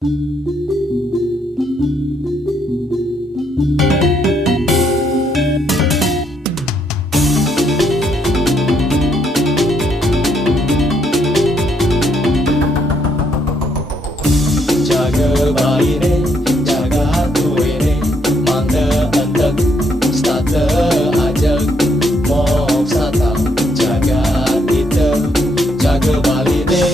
Jaga baire, jaga hatuire, mangga entek, stata ajak, mok sata, jaga kita, jaga baire.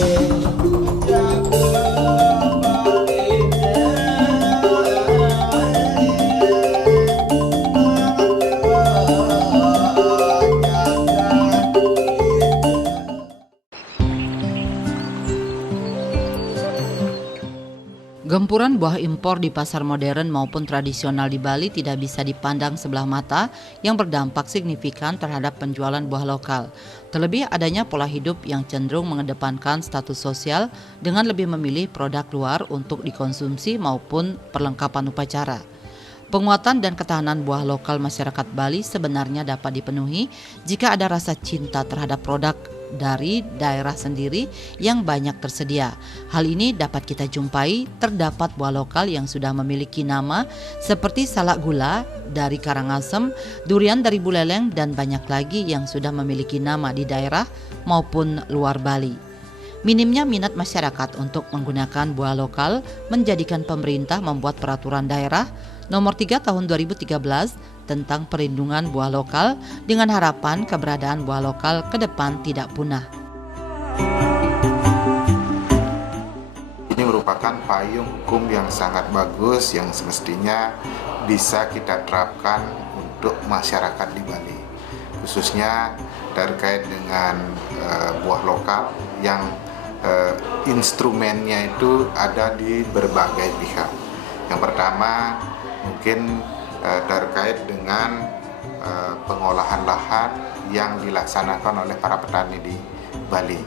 Gempuran buah impor di pasar modern maupun tradisional di Bali tidak bisa dipandang sebelah mata yang berdampak signifikan terhadap penjualan buah lokal. Terlebih adanya pola hidup yang cenderung mengedepankan status sosial dengan lebih memilih produk luar untuk dikonsumsi maupun perlengkapan upacara. Penguatan dan ketahanan buah lokal masyarakat Bali sebenarnya dapat dipenuhi jika ada rasa cinta terhadap produk dari daerah sendiri yang banyak tersedia. Hal ini dapat kita jumpai terdapat buah lokal yang sudah memiliki nama seperti salak gula dari Karangasem, durian dari Buleleng, dan banyak lagi yang sudah memiliki nama di daerah maupun luar Bali. Minimnya minat masyarakat untuk menggunakan buah lokal menjadikan pemerintah membuat peraturan daerah nomor 3 tahun 2013 tentang perlindungan buah lokal dengan harapan keberadaan buah lokal ke depan tidak punah. Ini merupakan payung hukum yang sangat bagus yang semestinya bisa kita terapkan untuk masyarakat di Bali, khususnya terkait dengan buah lokal yang instrumennya itu ada di berbagai pihak. Yang pertama mungkin terkait dengan pengolahan lahan yang dilaksanakan oleh para petani di Bali.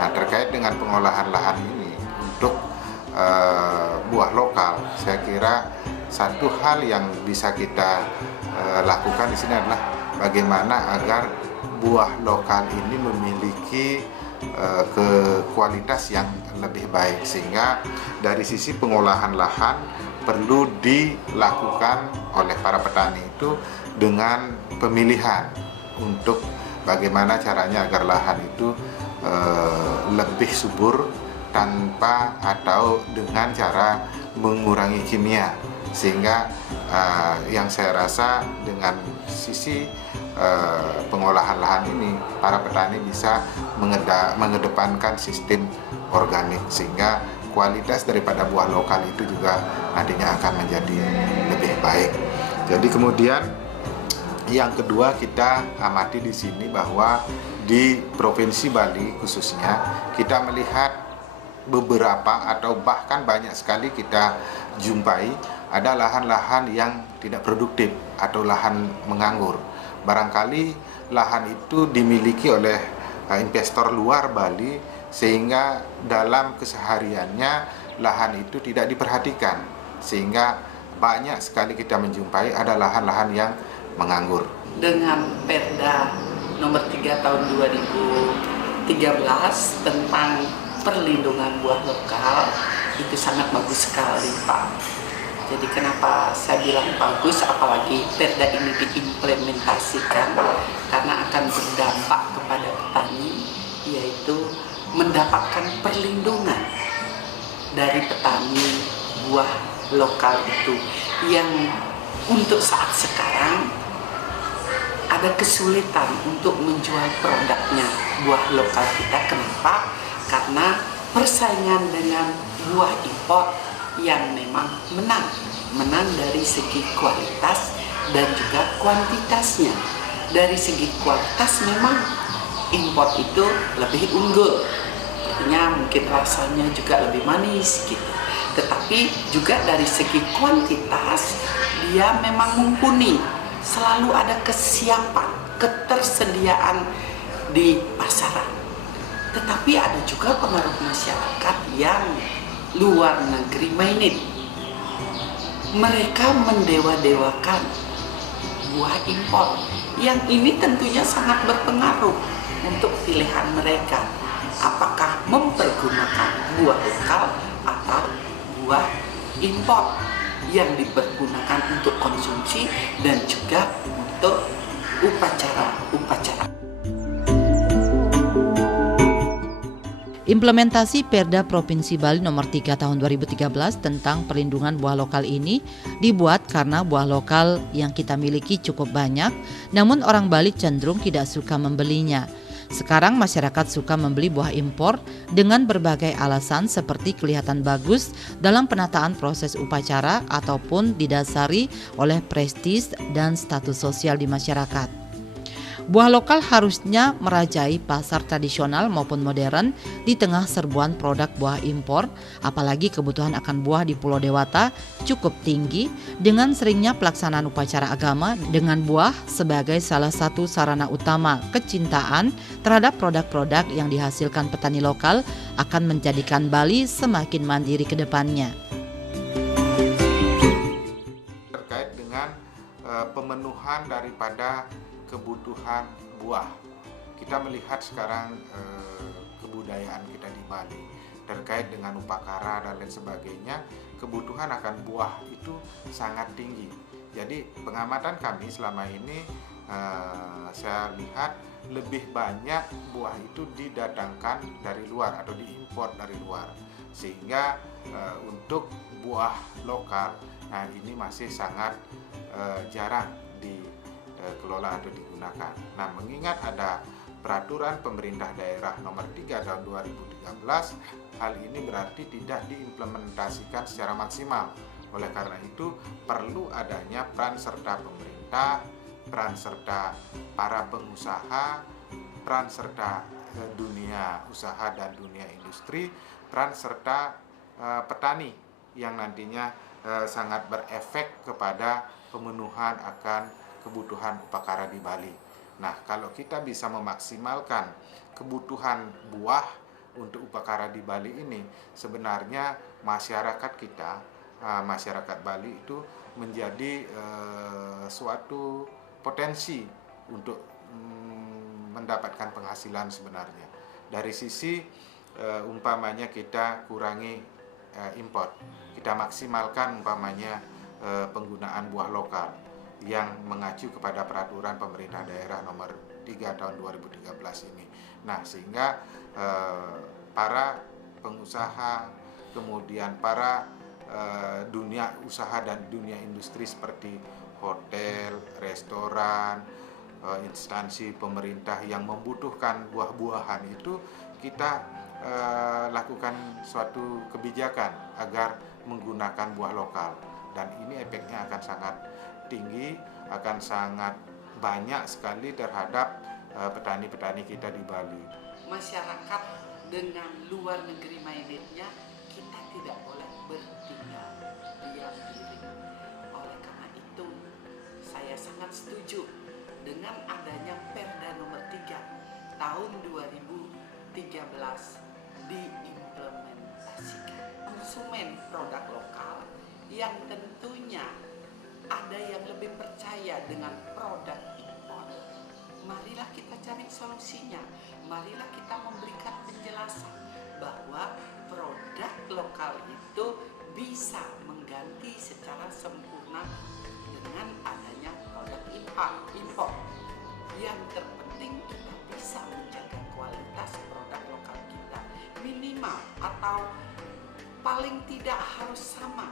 Nah, terkait dengan pengolahan lahan ini untuk buah lokal, saya kira satu hal yang bisa kita lakukan di sini adalah bagaimana agar buah lokal ini memiliki kualitas yang lebih baik, sehingga dari sisi pengolahan lahan perlu dilakukan oleh para petani itu dengan pemilihan untuk bagaimana caranya agar lahan itu lebih subur tanpa atau dengan cara mengurangi kimia, sehingga yang saya rasa dengan sisi pengolahan lahan ini para petani bisa mengedepankan sistem organik, sehingga kualitas daripada buah lokal itu juga nantinya akan menjadi lebih baik. Jadi kemudian yang kedua, kita amati di sini bahwa di Provinsi Bali khususnya kita melihat beberapa atau bahkan banyak sekali kita jumpai ada lahan-lahan yang tidak produktif atau lahan menganggur. Barangkali lahan itu dimiliki oleh investor luar Bali, sehingga dalam kesehariannya lahan itu tidak diperhatikan, sehingga banyak sekali kita menjumpai ada lahan-lahan yang menganggur. Dengan Perda nomor 3 tahun 2013 tentang perlindungan buah lokal, itu sangat bagus sekali, Pak. Jadi kenapa saya bilang bagus, apalagi Perda ini diimplementasikan, karena akan berdampak kepada petani, yaitu mendapatkan perlindungan dari petani buah lokal itu yang untuk saat sekarang ada kesulitan untuk menjual produknya buah lokal kita. Kenapa? Karena persaingan dengan buah impor yang memang menang dari segi kualitas dan juga kuantitasnya. Dari segi kualitas memang impor itu lebih unggul, artinya mungkin rasanya juga lebih manis gitu. Tetapi juga dari segi kuantitas dia memang mumpuni, selalu ada kesiapan, ketersediaan di pasaran. Tetapi ada juga pengaruh masyarakat yang luar negeri mainin. Mereka mendewa-dewakan buah impor, yang ini tentunya sangat berpengaruh untuk pilihan mereka, apakah mempergunakan buah lokal atau buah impor yang dipergunakan untuk konsumsi dan juga untuk upacara. Implementasi Perda Provinsi Bali Nomor 3 Tahun 2013 tentang perlindungan buah lokal ini dibuat karena buah lokal yang kita miliki cukup banyak, namun orang Bali cenderung tidak suka membelinya. Sekarang masyarakat suka membeli buah impor dengan berbagai alasan seperti kelihatan bagus dalam penataan proses upacara ataupun didasari oleh prestis dan status sosial di masyarakat. Buah lokal harusnya merajai pasar tradisional maupun modern di tengah serbuan produk buah impor, apalagi kebutuhan akan buah di Pulau Dewata cukup tinggi dengan seringnya pelaksanaan upacara agama dengan buah sebagai salah satu sarana utama kecintaan terhadap produk-produk yang dihasilkan petani lokal akan menjadikan Bali semakin mandiri ke depannya. Terkait dengan pemenuhan daripada kebutuhan buah. Kita melihat sekarang kebudayaan kita di Bali terkait dengan upacara dan lain sebagainya, kebutuhan akan buah itu sangat tinggi. Jadi pengamatan kami selama ini saya lihat lebih banyak buah itu didatangkan dari luar atau diimpor dari luar. Sehingga untuk buah lokal, nah ini masih sangat jarang dikelola atau digunakan. Nah, mengingat ada peraturan pemerintah daerah nomor 3 tahun 2013, hal ini berarti tidak diimplementasikan secara maksimal. Oleh karena itu, perlu adanya peran serta pemerintah, peran serta para pengusaha, peran serta dunia usaha dan dunia industri, peran serta petani yang nantinya sangat berefek kepada pemenuhan akan kebutuhan upacara di Bali. Nah, kalau kita bisa memaksimalkan kebutuhan buah untuk upacara di Bali ini, sebenarnya masyarakat kita, masyarakat Bali itu menjadi suatu potensi untuk mendapatkan penghasilan sebenarnya. Dari sisi umpamanya kita kurangi impor, kita maksimalkan umpamanya penggunaan buah lokal yang mengacu kepada peraturan pemerintah daerah nomor 3 tahun 2013 ini. Nah, sehingga para pengusaha, kemudian para dunia usaha dan dunia industri seperti hotel, restoran, instansi pemerintah yang membutuhkan buah-buahan itu, kita lakukan suatu kebijakan agar menggunakan buah lokal. Dan ini efeknya akan sangat tinggi, akan sangat banyak sekali terhadap petani-petani kita di Bali. Masyarakat dengan luar negeri mindednya, kita tidak boleh bertinggal diam diri. Oleh karena itu, saya sangat setuju dengan adanya Perda nomor 3 tahun 2013 diimplementasikan. Konsumen produk lokal yang tentunya ada yang lebih percaya dengan produk impor. Marilah kita cari solusinya. Marilah kita memberikan penjelasan bahwa produk lokal itu bisa mengganti secara sempurna dengan adanya produk impor. Yang terpenting kita bisa menjaga kualitas produk lokal kita minimal atau paling tidak harus sama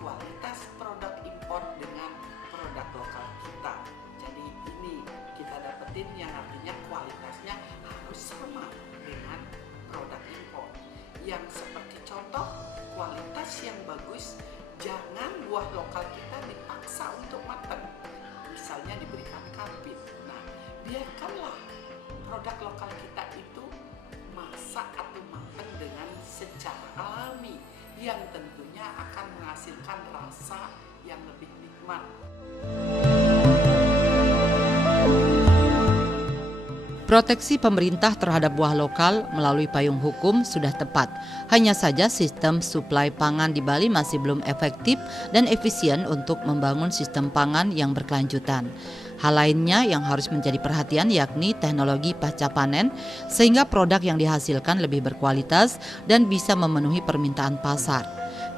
kualitas produk impor dengan produk lokal kita. Jadi ini kita dapetin yang artinya kualitasnya harus sama dengan produk impor. Yang seperti contoh, kualitas yang bagus, jangan buah lokal kita dipaksa untuk matang. Misalnya diberikan karbit. Nah, biarkanlah produk lokal kita itu masak atau matang dengan secara alami, yang tentunya akan menghasilkan rasa yang lebih nikmat. Proteksi pemerintah terhadap buah lokal melalui payung hukum sudah tepat. Hanya saja sistem suplai pangan di Bali masih belum efektif dan efisien untuk membangun sistem pangan yang berkelanjutan. Hal lainnya yang harus menjadi perhatian yakni teknologi pasca panen sehingga produk yang dihasilkan lebih berkualitas dan bisa memenuhi permintaan pasar.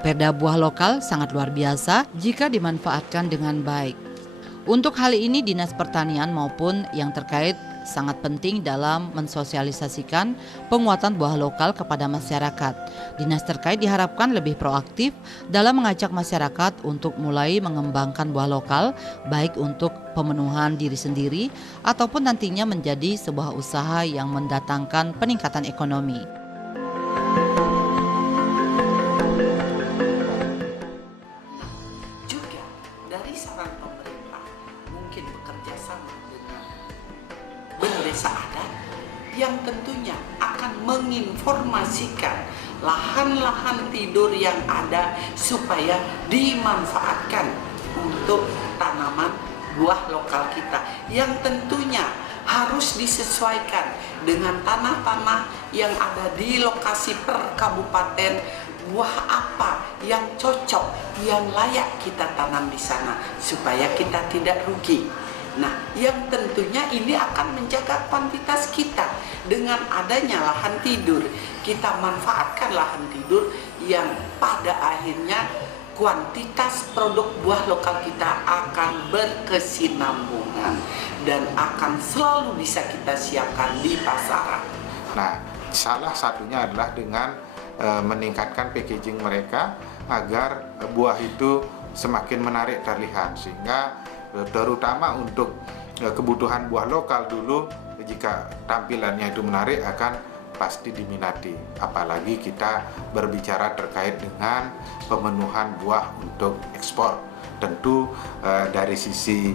Perda buah lokal sangat luar biasa jika dimanfaatkan dengan baik. Untuk hal ini Dinas Pertanian maupun yang terkait sangat penting dalam mensosialisasikan penguatan buah lokal kepada masyarakat. Dinas terkait diharapkan lebih proaktif dalam mengajak masyarakat untuk mulai mengembangkan buah lokal, baik untuk pemenuhan diri sendiri ataupun nantinya menjadi sebuah usaha yang mendatangkan peningkatan ekonomi. Juga dari saran pemerintah mungkin bekerja sama dengan desa adat yang tentunya akan menginformasikan lahan-lahan tidur yang ada supaya dimanfaatkan untuk tanaman buah lokal kita yang tentunya harus disesuaikan dengan tanah-tanah yang ada di lokasi per kabupaten. Buah apa yang cocok, yang layak kita tanam di sana supaya kita tidak rugi. Nah, yang tentunya ini akan menjaga kuantitas kita dengan adanya lahan tidur. Kita manfaatkan lahan tidur yang pada akhirnya kuantitas produk buah lokal kita akan berkesinambungan dan akan selalu bisa kita siapkan di pasaran. Nah, salah satunya adalah dengan meningkatkan packaging mereka agar buah itu semakin menarik terlihat, sehingga terutama untuk kebutuhan buah lokal dulu, jika tampilannya itu menarik akan pasti diminati. Apalagi kita berbicara terkait dengan pemenuhan buah untuk ekspor. Tentu dari sisi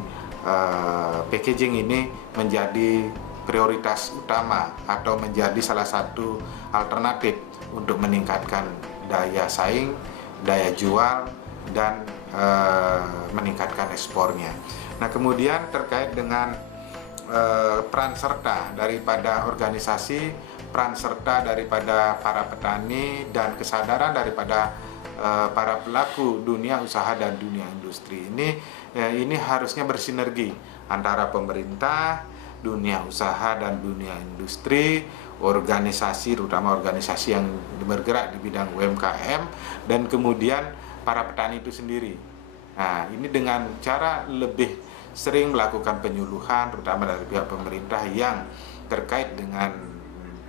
packaging ini menjadi prioritas utama atau menjadi salah satu alternatif untuk meningkatkan daya saing, daya jual, dan meningkatkan ekspornya. Nah, kemudian terkait dengan peran serta daripada organisasi, peran serta daripada para petani, dan kesadaran daripada para pelaku dunia usaha dan dunia industri ini harusnya bersinergi antara pemerintah, dunia usaha dan dunia industri, organisasi, terutama organisasi yang bergerak di bidang UMKM, dan kemudian para petani itu sendiri. Nah, ini dengan cara lebih sering melakukan penyuluhan, terutama dari pihak pemerintah yang terkait dengan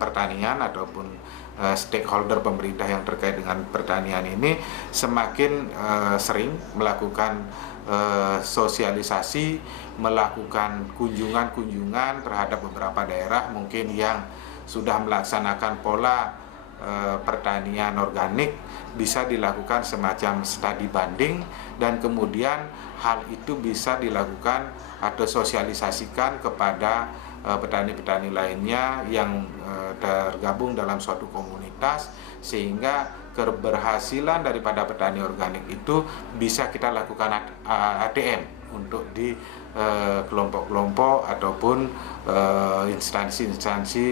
pertanian ataupun stakeholder pemerintah yang terkait dengan pertanian ini semakin sering melakukan sosialisasi, melakukan kunjungan-kunjungan terhadap beberapa daerah mungkin yang sudah melaksanakan pola pertanian organik, bisa dilakukan semacam studi banding, dan kemudian hal itu bisa dilakukan atau sosialisasikan kepada petani-petani lainnya yang tergabung dalam suatu komunitas, sehingga keberhasilan daripada petani organik itu bisa kita lakukan ATM untuk di kelompok-kelompok ataupun instansi-instansi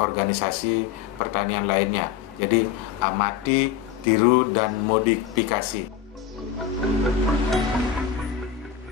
organisasi pertanian lainnya. Jadi amati, tiru, dan modifikasi.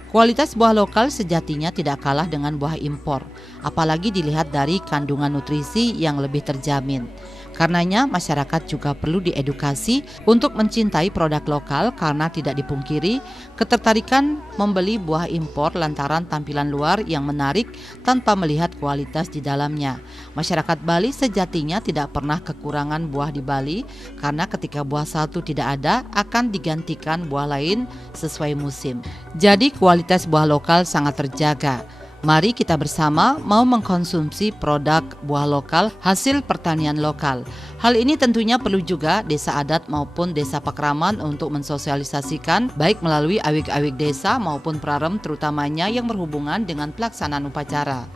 Kualitas buah lokal sejatinya tidak kalah dengan buah impor, apalagi dilihat dari kandungan nutrisi yang lebih terjamin. Karenanya masyarakat juga perlu diedukasi untuk mencintai produk lokal karena tidak dipungkiri ketertarikan membeli buah impor lantaran tampilan luar yang menarik tanpa melihat kualitas di dalamnya. Masyarakat Bali sejatinya tidak pernah kekurangan buah di Bali karena ketika buah satu tidak ada akan digantikan buah lain sesuai musim. Jadi kualitas buah lokal sangat terjaga. Mari kita bersama mau mengkonsumsi produk buah lokal hasil pertanian lokal. Hal ini tentunya perlu juga desa adat maupun desa pakraman untuk mensosialisasikan baik melalui awik-awik desa maupun prarem terutamanya yang berhubungan dengan pelaksanaan upacara.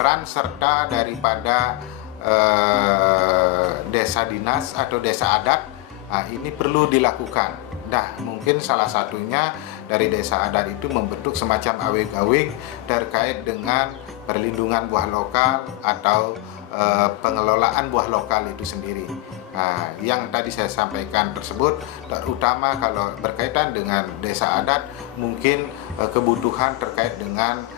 Peran serta daripada desa dinas atau desa adat ini perlu dilakukan. Nah, mungkin salah satunya dari desa adat itu membentuk semacam awik-awik terkait dengan perlindungan buah lokal atau pengelolaan buah lokal itu sendiri. Nah, yang tadi saya sampaikan tersebut, terutama kalau berkaitan dengan desa adat, mungkin kebutuhan terkait dengan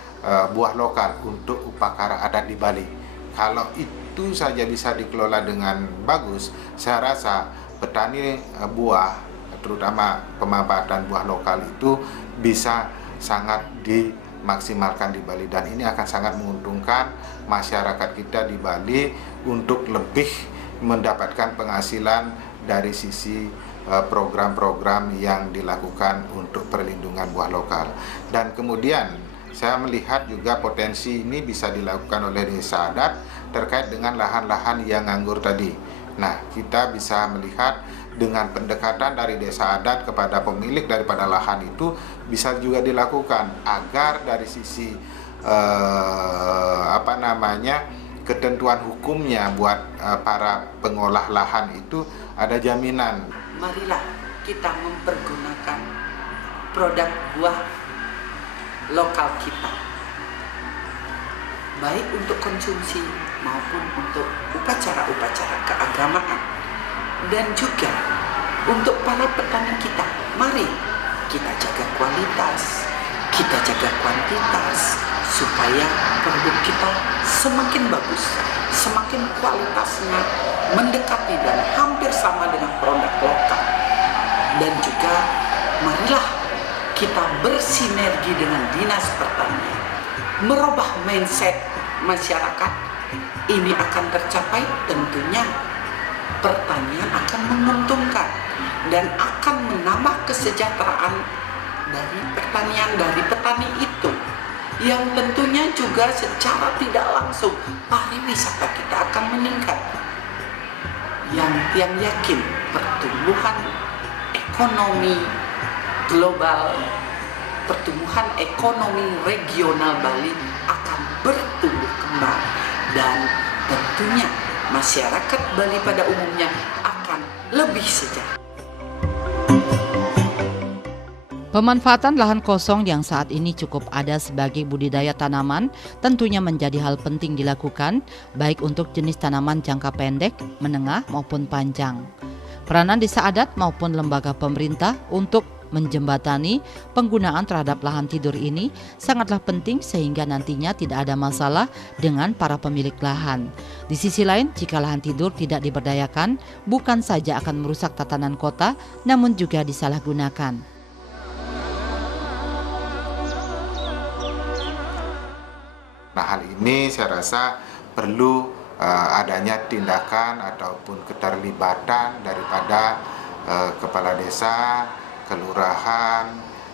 buah lokal untuk upacara adat di Bali. Kalau itu saja bisa dikelola dengan bagus, saya rasa petani buah, terutama pemanfaatan buah lokal itu bisa sangat dimaksimalkan di Bali, dan ini akan sangat menguntungkan masyarakat kita di Bali untuk lebih mendapatkan penghasilan dari sisi program-program yang dilakukan untuk perlindungan buah lokal. Dan kemudian saya melihat juga potensi ini bisa dilakukan oleh desa adat terkait dengan lahan-lahan yang nganggur tadi. Nah, kita bisa melihat dengan pendekatan dari desa adat kepada pemilik daripada lahan itu bisa juga dilakukan agar dari sisi ketentuan hukumnya buat para pengolah lahan itu ada jaminan. Marilah kita mempergunakan produk buah lokal kita, baik untuk konsumsi maupun untuk upacara-upacara keagamaan, dan juga untuk para petani kita. Mari kita jaga kualitas, kita jaga kuantitas, supaya produk kita semakin bagus, semakin kualitasnya mendekati dan hampir sama dengan produk lokal. Dan juga marilah kita bersinergi dengan Dinas Pertanian, merubah mindset masyarakat. Ini akan tercapai, tentunya pertanian akan menguntungkan dan akan menambah kesejahteraan dari pertanian, dari petani itu, yang tentunya juga secara tidak langsung pariwisata kita akan meningkat. Yang yakin pertumbuhan ekonomi global, pertumbuhan ekonomi regional Bali akan bertumbuh kembang, dan tentunya masyarakat Bali pada umumnya akan lebih sejahtera. Pemanfaatan lahan kosong yang saat ini cukup ada sebagai budidaya tanaman tentunya menjadi hal penting dilakukan, baik untuk jenis tanaman jangka pendek, menengah maupun panjang. Peranan desa adat maupun lembaga pemerintah untuk menjembatani penggunaan terhadap lahan tidur ini sangatlah penting sehingga nantinya tidak ada masalah dengan para pemilik lahan. Di sisi lain, jika lahan tidur tidak diberdayakan, bukan saja akan merusak tatanan kota, namun juga disalahgunakan. Nah, hal ini saya rasa perlu adanya tindakan ataupun keterlibatan daripada kepala desa, kelurahan,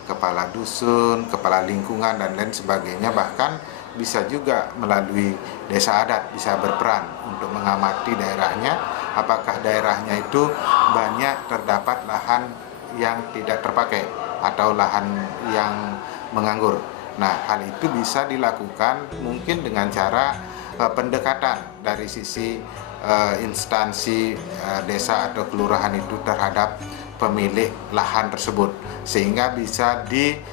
kepala dusun, kepala lingkungan, dan lain sebagainya. Bahkan bisa juga melalui desa adat bisa berperan untuk mengamati daerahnya, apakah daerahnya itu banyak terdapat lahan yang tidak terpakai atau lahan yang menganggur. Nah, hal itu bisa dilakukan mungkin dengan cara pendekatan dari sisi instansi desa atau kelurahan itu terhadap pemilik lahan tersebut, sehingga bisa diberikan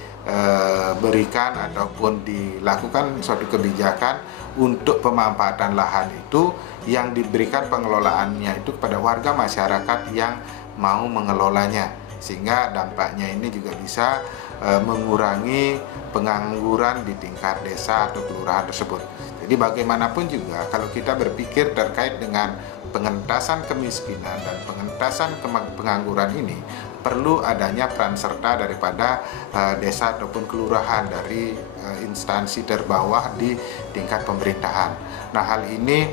ataupun dilakukan suatu kebijakan untuk pemanfaatan lahan itu yang diberikan pengelolaannya itu kepada warga masyarakat yang mau mengelolanya, sehingga dampaknya ini juga bisa mengurangi pengangguran di tingkat desa atau kelurahan tersebut. Jadi bagaimanapun juga kalau kita berpikir terkait dengan pengentasan kemiskinan dan pengentasan pengangguran ini, perlu adanya peran serta daripada desa ataupun kelurahan dari instansi terbawah di tingkat pemerintahan. Nah, hal ini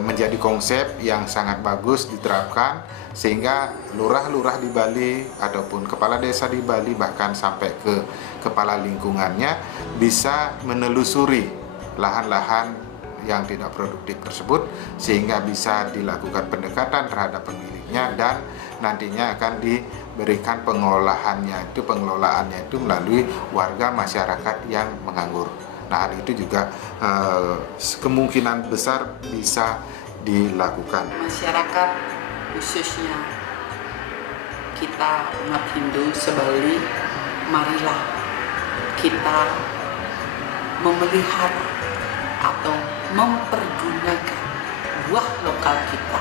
menjadi konsep yang sangat bagus diterapkan, sehingga lurah-lurah di Bali ataupun kepala desa di Bali bahkan sampai ke kepala lingkungannya bisa menelusuri lahan-lahan yang tidak produktif tersebut, sehingga bisa dilakukan pendekatan terhadap pemiliknya dan nantinya akan diberikan pengelolaannya itu melalui warga masyarakat yang menganggur. Nah, hal itu juga kemungkinan besar bisa dilakukan. Masyarakat khususnya kita umat Hindu se-Bali, marilah kita memelihara atau mempergunakan buah lokal kita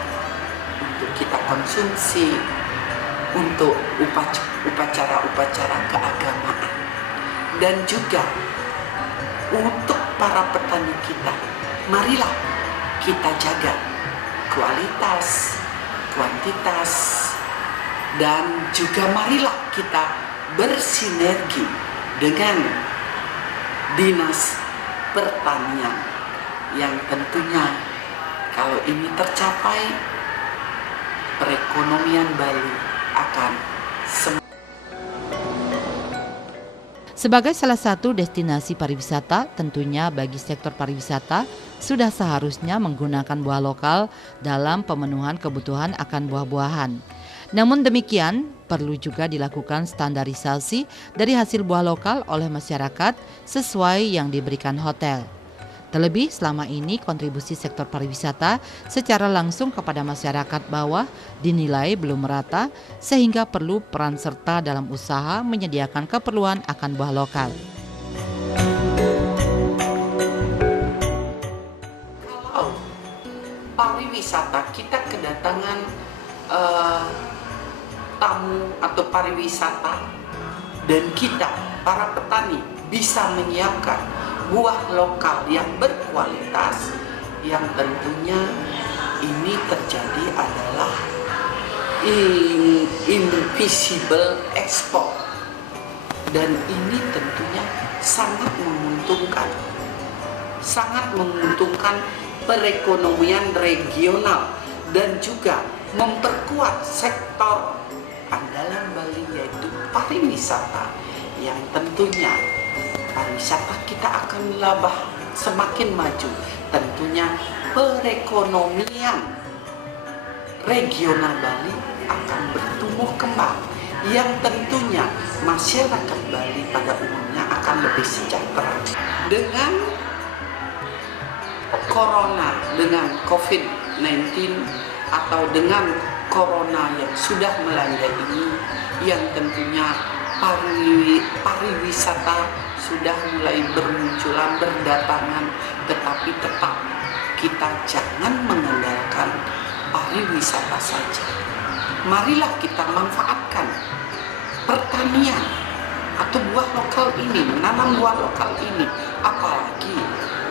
untuk kita konsumsi, untuk upacara-upacara keagamaan, dan juga untuk para petani kita. Marilah kita jaga kualitas, kuantitas, dan juga marilah kita bersinergi dengan Dinas Pertanian yang tentunya kalau ini tercapai, perekonomian Bali akan Sebagai salah satu destinasi pariwisata, tentunya bagi sektor pariwisata sudah seharusnya menggunakan buah lokal dalam pemenuhan kebutuhan akan buah-buahan. Namun demikian, perlu juga dilakukan standarisasi dari hasil buah lokal oleh masyarakat sesuai yang diberikan hotel. Terlebih selama ini kontribusi sektor pariwisata secara langsung kepada masyarakat bawah dinilai belum merata sehingga perlu peran serta dalam usaha menyediakan keperluan akan buah lokal. Kalau pariwisata kita kedatangan tamu atau pariwisata dan kita para petani bisa menyiapkan buah lokal yang berkualitas, yang tentunya ini terjadi adalah invisible export, dan ini tentunya sangat menguntungkan perekonomian regional dan juga memperkuat sektor andalan Bali yaitu pariwisata, yang tentunya pariwisata kita akan semakin maju. Tentunya perekonomian regional Bali akan bertumbuh kembang, yang tentunya masyarakat Bali pada umumnya akan lebih sejahtera. Dengan corona, dengan COVID-19 atau dengan corona yang sudah melanda ini, yang tentunya pariwisata sudah mulai bermunculan, berdatangan, tetapi tetap kita jangan mengandalkan pariwisata saja. Marilah kita manfaatkan pertanian atau buah lokal ini, menanam buah lokal ini, apalagi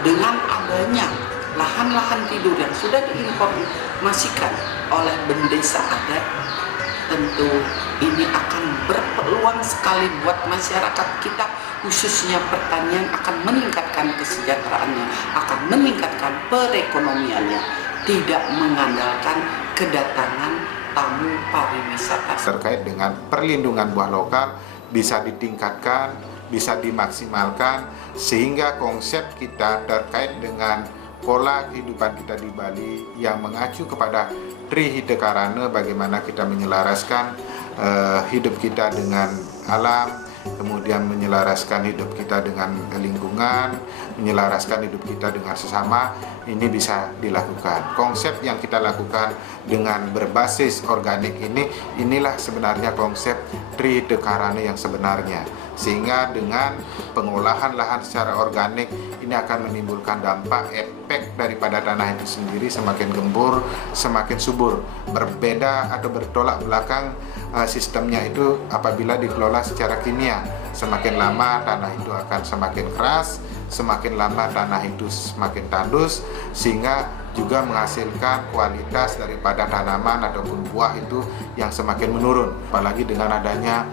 dengan adanya lahan-lahan tidur yang sudah diinformasikan oleh Bendesa Adat, tentu ini akan berpeluang sekali buat masyarakat kita, khususnya pertanian, akan meningkatkan kesejahteraannya, akan meningkatkan perekonomiannya, tidak mengandalkan kedatangan tamu pariwisata. Terkait dengan perlindungan buah lokal bisa ditingkatkan, bisa dimaksimalkan, sehingga konsep kita terkait dengan pola kehidupan kita di Bali yang mengacu kepada Trihita, bagaimana kita menyelaraskan hidup kita dengan alam, kemudian menyelaraskan hidup kita dengan lingkungan, menyelaraskan hidup kita dengan sesama, ini bisa dilakukan. Konsep yang kita lakukan dengan berbasis organik ini, inilah sebenarnya konsep Trihita yang sebenarnya. Sehingga dengan pengolahan lahan secara organik ini akan menimbulkan dampak efek daripada tanah itu sendiri semakin gembur, semakin subur. Berbeda atau bertolak belakang sistemnya itu apabila dikelola secara kimia. Semakin lama tanah itu akan semakin keras, semakin lama tanah itu semakin tandus, sehingga juga menghasilkan kualitas daripada tanaman ataupun buah itu yang semakin menurun. Apalagi dengan adanya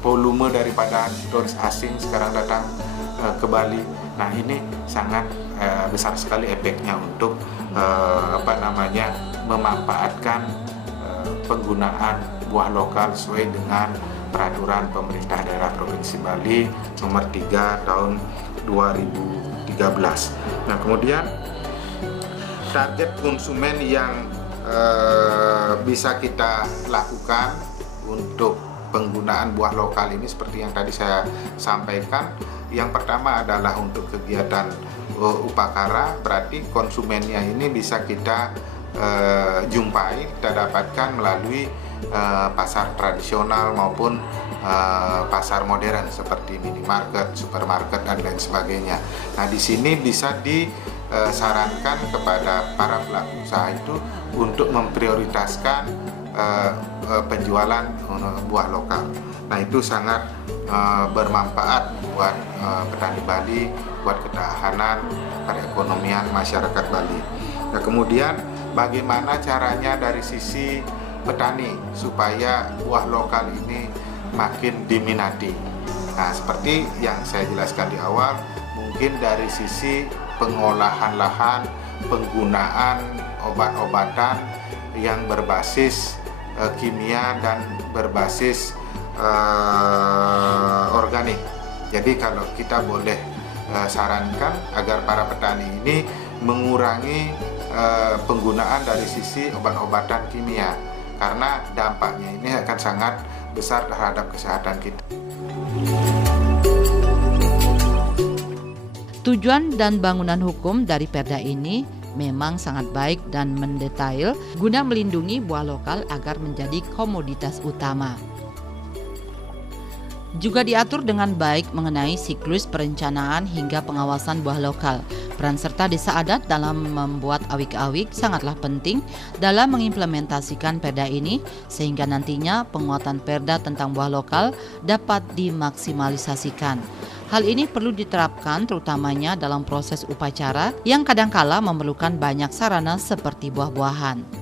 volume daripada turis asing sekarang datang ke Bali. Nah, ini sangat besar sekali efeknya untuk memanfaatkan penggunaan buah lokal sesuai dengan peraturan pemerintah daerah Provinsi Bali nomor 3 tahun 2013. Nah, kemudian target konsumen yang bisa kita lakukan untuk penggunaan buah lokal ini seperti yang tadi saya sampaikan. Yang pertama adalah untuk kegiatan upacara, berarti konsumennya ini bisa kita jumpai, kita dapatkan melalui pasar tradisional maupun pasar modern seperti minimarket, supermarket dan lain sebagainya. Nah, di sini bisa disarankan kepada para pelaku usaha itu untuk memprioritaskan penjualan buah lokal. Nah, itu sangat bermanfaat buat petani Bali, buat ketahanan perekonomian masyarakat Bali. Nah, kemudian bagaimana caranya dari sisi petani supaya buah lokal ini makin diminati. Nah, seperti yang saya jelaskan di awal, mungkin dari sisi pengolahan lahan, penggunaan obat-obatan yang berbasis kimia dan berbasis organik. Jadi kalau kita boleh sarankan agar para petani ini mengurangi penggunaan dari sisi obat-obatan kimia, karena dampaknya ini akan sangat besar terhadap kesehatan kita. Tujuan dan bangunan hukum dari Perda ini memang sangat baik dan mendetail guna melindungi buah lokal agar menjadi komoditas utama. Juga diatur dengan baik mengenai siklus perencanaan hingga pengawasan buah lokal. Peran serta desa adat dalam membuat awik-awik sangatlah penting dalam mengimplementasikan Perda ini, sehingga nantinya penguatan Perda tentang buah lokal dapat dimaksimalisasikan. Hal ini perlu diterapkan terutamanya dalam proses upacara yang kadangkala memerlukan banyak sarana seperti buah-buahan.